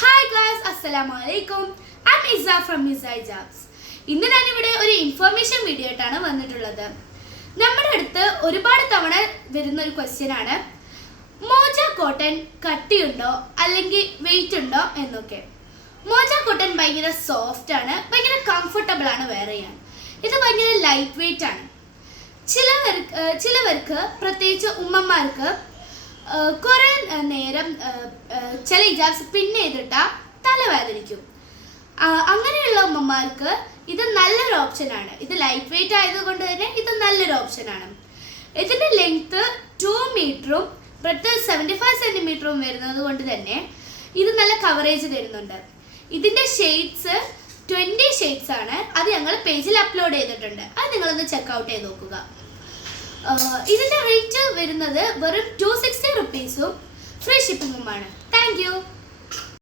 Hi guys, Assalamu alaikum. I'm Iza from Iza Jobs. ഇന്ന് ഞാൻ ഇവിടെ ഒരു ഇൻഫർമേഷൻ വീഡിയോ ആയിട്ടാണ് വന്നിട്ടുള്ളത്. നമ്മുടെ അടുത്ത് ഒരുപാട് തവണ വരുന്ന ഒരു ക്വസ്റ്റ്യൻ ആണ്, മോജ കോട്ടൺ കട്ടിയുണ്ടോ അല്ലെങ്കിൽ വെയിറ്റ് ഉണ്ടോ എന്നൊക്കെ. മോജ കോട്ടൺ ഭയങ്കര സോഫ്റ്റ് ആണ്, ഭയങ്കര കംഫർട്ടബിൾ ആണ് വെയർ ചെയ്യാൻ. ഇത് ഭയങ്കര ലൈറ്റ് വെയിറ്റ് ആണ്. ചിലവർക്ക് പ്രത്യേകിച്ച് ഉമ്മമാർക്ക് കുറേ നേരം ചില ഹിജാബ്സ് പിൻ ചെയ്തിട്ടാൽ തലവേദനിക്കും. അങ്ങനെയുള്ള ഉമ്മമാർക്ക് ഇത് നല്ലൊരു ഓപ്ഷനാണ്. ഇത് ലൈറ്റ് വെയിറ്റ് ആയതുകൊണ്ട് തന്നെ ഇത് നല്ലൊരു ഓപ്ഷനാണ്. ഇതിൻ്റെ ലെങ്ത്ത് 2 മീറ്ററും ബ്രെഡ്ത്ത് 75 സെൻറ്റിമീറ്ററും വരുന്നത് കൊണ്ട് തന്നെ ഇത് നല്ല കവറേജ് തരുന്നുണ്ട്. ഇതിൻ്റെ ഷെയ്ഡ്സ് 20 ഷെയ്ഡ്സ് ആണ്. അത് ഞങ്ങൾ പേജിൽ അപ്ലോഡ് ചെയ്തിട്ടുണ്ട്. അത് നിങ്ങളൊന്ന് ചെക്കൗട്ട് ചെയ്ത് നോക്കുക. ഇതിൻ്റെ റേറ്റ് വരുന്നത് വെറും 260 റുപ്പീസും ഫ്രീ ഷിപ്പിങ്ങുമാണ്. Thank U.